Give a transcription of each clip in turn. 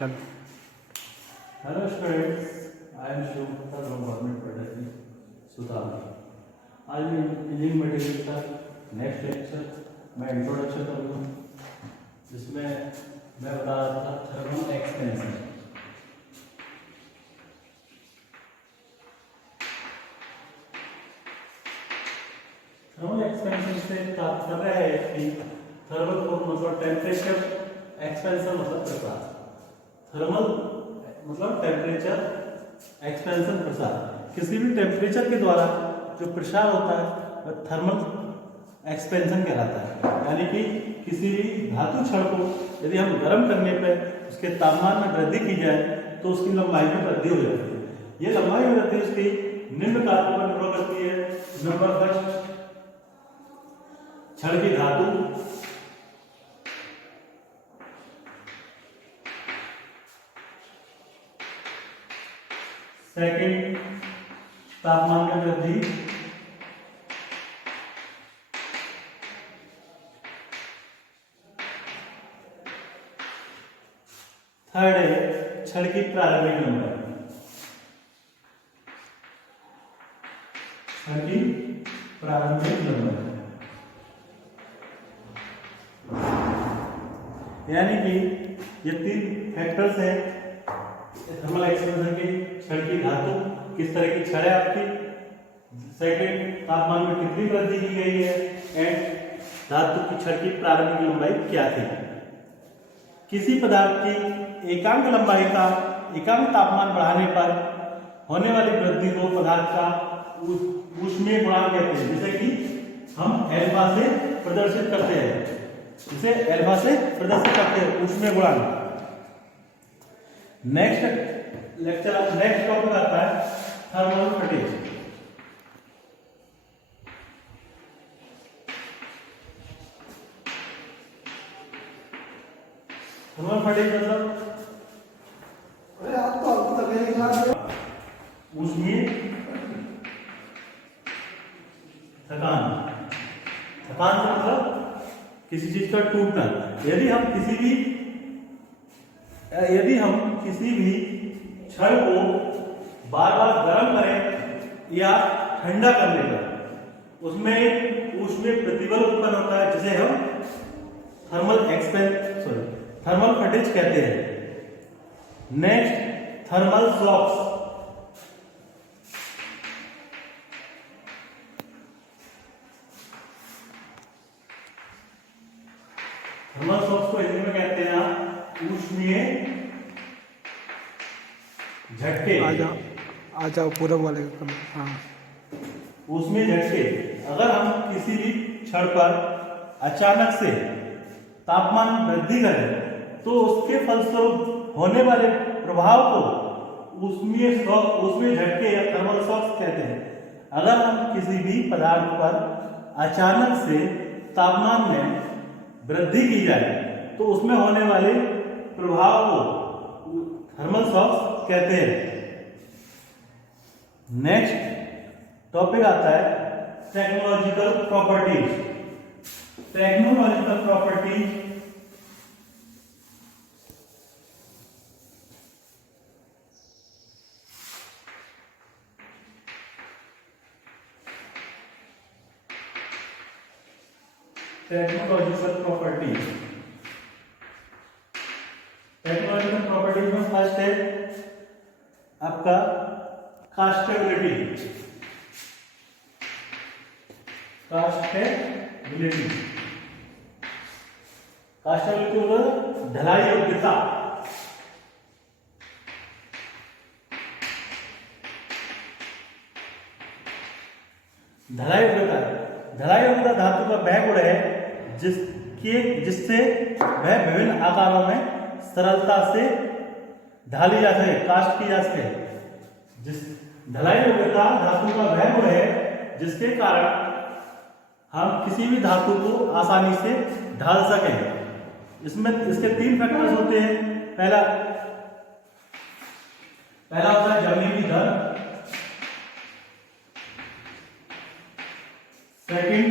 चल। Hello students, I am Shiv Gupta from Government Polytechnic, सुधार। आज मैं इंजीनियरिंग मटेरियल का नेक्स्ट लेक्चर मैं इंट्रोडक्शन करूँगा, जिसमें मैं बता रहा था थर्मल एक्सपेंशन। थर्मल एक्सपेंशन से तात्पर्य है कि थर्मल मतलब टेम्परेचर, एक्सपेंशन मतलब प्रकाश। थर्मल मतलब टेम्परेचर, एक्सपेंशन प्रसार। किसी भी टेम्परेचर के द्वारा जो प्रसार होता है वह थर्मल एक्सपेंशन कहलाता है। यानी कि किसी भी धातु क्षण को यदि हम गर्म करने पर उसके तापमान में वृद्धि की जाए तो उसकी लंबाई में वृद्धि हो जाती है। ये लंबाई वृद्धि उसकी निम्न कारकों पर निर्भर करती है। नंबर फर्स्ट, क्षण की धातु, सेकंड तापमान में वृद्धि, थर्ड है क्षण की प्रारंभिक लंबाई। क्षण की प्रारंभिक लंबाई यानी कि ये तीन फैक्टर्स हैं थर्मल एक्सपेंशन के। क्षण की धातु, किस तरह की क्षण है आपकी, सेकंड तापमान में कितनी वृद्धि की गई है, एंड धातु की क्षण की प्रारंभिक लंबाई क्या थी। किसी पदार्थ की एकांक लंबाई का एकांक तापमान बढ़ाने पर होने वाली वृद्धि को पदार्थ का ऊष्मीय गुणांक कहते हैं, जिसे कि हम एल्फा से प्रदर्शित करते हैं। इसे एल्फा से प्रदर्शित करते हैं, ऊष्मीय गुणांक। नेक्स्ट टॉपिक आता है थर्मल फटीग। थर्मल फटीग मतलब ऊष्मीय थकान। थकान का मतलब किसी चीज का टूटना। यदि हम किसी भी क्षण को बार बार गर्म करें या ठंडा करने पर उसमें ऊष्मीय प्रतिबल उत्पन्न होता है, जिसे हम थर्मल फटीग कहते हैं। Next, thermal shocks. Thermal shocks को हिंदी में कहते हैं आप ऊष्मीय झटके। आ जाओ पूरा वाले का। हाँ, ऊष्मीय झटके। अगर हम किसी भी क्षण पर अचानक से तापमान में वृद्धि करें तो उसके फलस्वरूप होने वाले प्रभाव को ऊष्मीय झटके या थर्मल शॉक्स कहते हैं। अगर हम किसी भी पदार्थ पर अचानक से तापमान में वृद्धि की जाए तो उसमें होने वाले प्रभाव को थर्मल शॉक्स कहते हैं। नेक्स्ट टॉपिक आता है technological properties. Technological properties technological properties में फर्स्ट है आपका कास्टेबिलिटी। मतलब ढलाई योग्यता। ढलाई योग्यता धातु का वह गुण है जिससे वह विभिन्न आकारों में सरलता से ढाली जा सके, कास्ट की जा सके। ढलाई योग्यता धातु का वह गुण है जिसके कारण हम किसी भी धातु को आसानी से ढाल सकें। इसमें इसके तीन फैक्टर्स होते हैं। पहला होता है जमीनी दर, सेकंड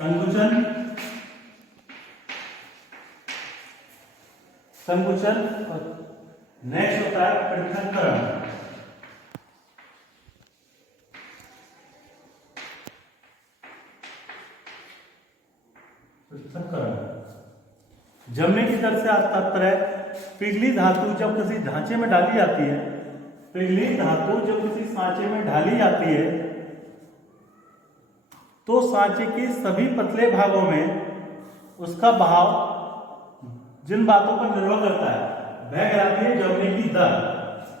संकुचन, संकुचन और नेक्स्ट होता है पृथक्करण। जमने की तरफ से तात्पर्य है पिघली धातु जब किसी ढांचे में डाली जाती है, पिघली धातु जब किसी सांचे में ढाली जाती है तो सांचे के सभी पतले भागों में उसका बहाव जिन बातों पर निर्भर करता है वह कहलाती है जमने की दर।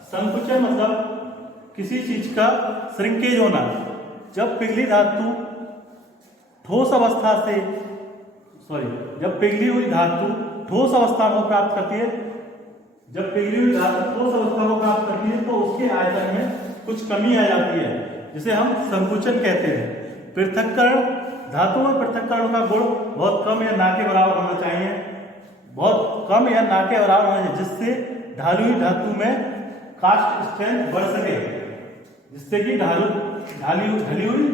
संकुचन मतलब किसी चीज का श्रिंकेज होना। जब पिघली धातु ठोस अवस्था से जब पिघली हुई धातु ठोस अवस्था को प्राप्त करती है, जब पिघली हुई धातु ठोस अवस्था को प्राप्त करती है तो उसके आयतन में कुछ कमी आ जाती है, जिसे हम संकुचन कहते हैं। पृथक्करण, धातु में पृथक्करण का गुण बहुत कम या ना के बराबर होना चाहिए, बहुत कम या ना के बराबर होना चाहिए, जिससे ढाली हुई धातु में कास्ट स्ट्रेंथ बढ़ सके, जिससे कि ढली हुई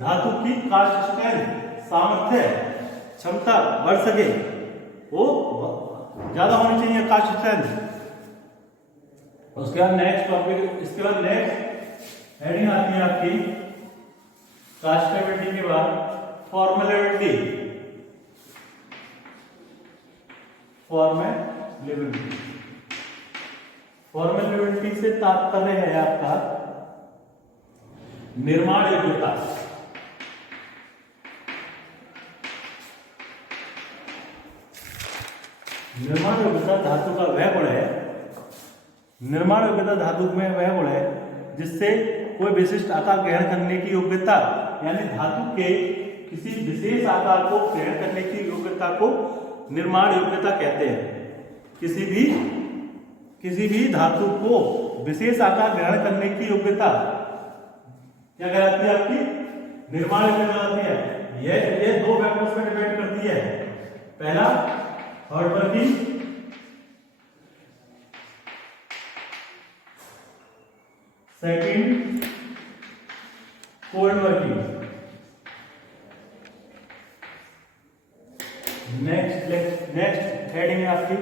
धातु की कास्ट स्ट्रेंथ सामर्थ्य क्षमता बढ़ सके, वो ज्यादा होनी चाहिए कास्ट स्ट्रेंथ। उसके बाद नेक्स्ट टॉपिक, इसके बाद नेक्स्ट हेडिंग आती है आपकी कास्टेबिलिटी के बाद फॉर्मेलिटी। फॉर्मेलिटी से तात्पर्य है आपका निर्माण योग्यता। निर्माण योग्यता धातु का वह गुण है, निर्माण योग्यता धातु में वह गुण है जिससे कोई विशिष्ट आकार ग्रहण करने की योग्यता, यानी धातु के किसी विशेष आकार को ग्रहण करने की योग्यता को निर्माण योग्यता कहते हैं। किसी भी धातु को विशेष आकार ग्रहण करने की योग्यता क्या कहलाती है? आपकी निर्माण योग्यता कहलाती है। ये दो फैक्टर्स पर डिपेंड करती है। पहला hard working, second cold working. Next heading है आपकी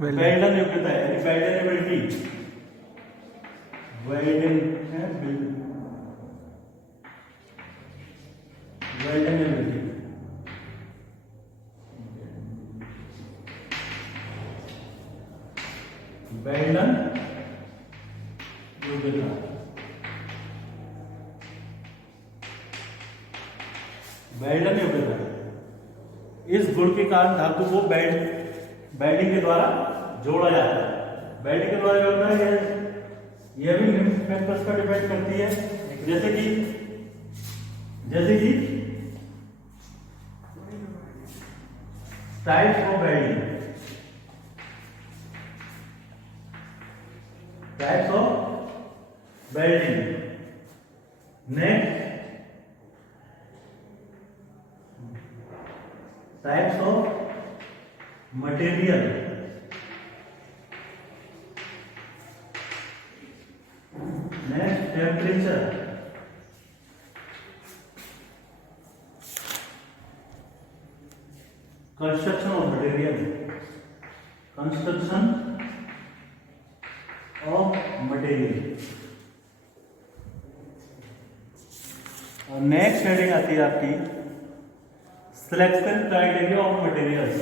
वेल्डन योग्यता है, यानी वेल्डनेबिलिटी। वेल्डनेबिलिटी वेल्डन योग्यता। वेल्डन योग्यता इस गुण के कारण धातु को वेल्डिंग के द्वारा जोड़ा जाता है। वेल्डिंग के द्वारा जोड़ना है, यह भी निम्न फैक्टर्स पर डिपेंड करती है, जैसे कि types of welding, next types of material, next temperature, construction of material, और नेक्स्ट हेडिंग आती है आपकी सिलेक्शन क्राइटेरिया ऑफ मटेरियल्स।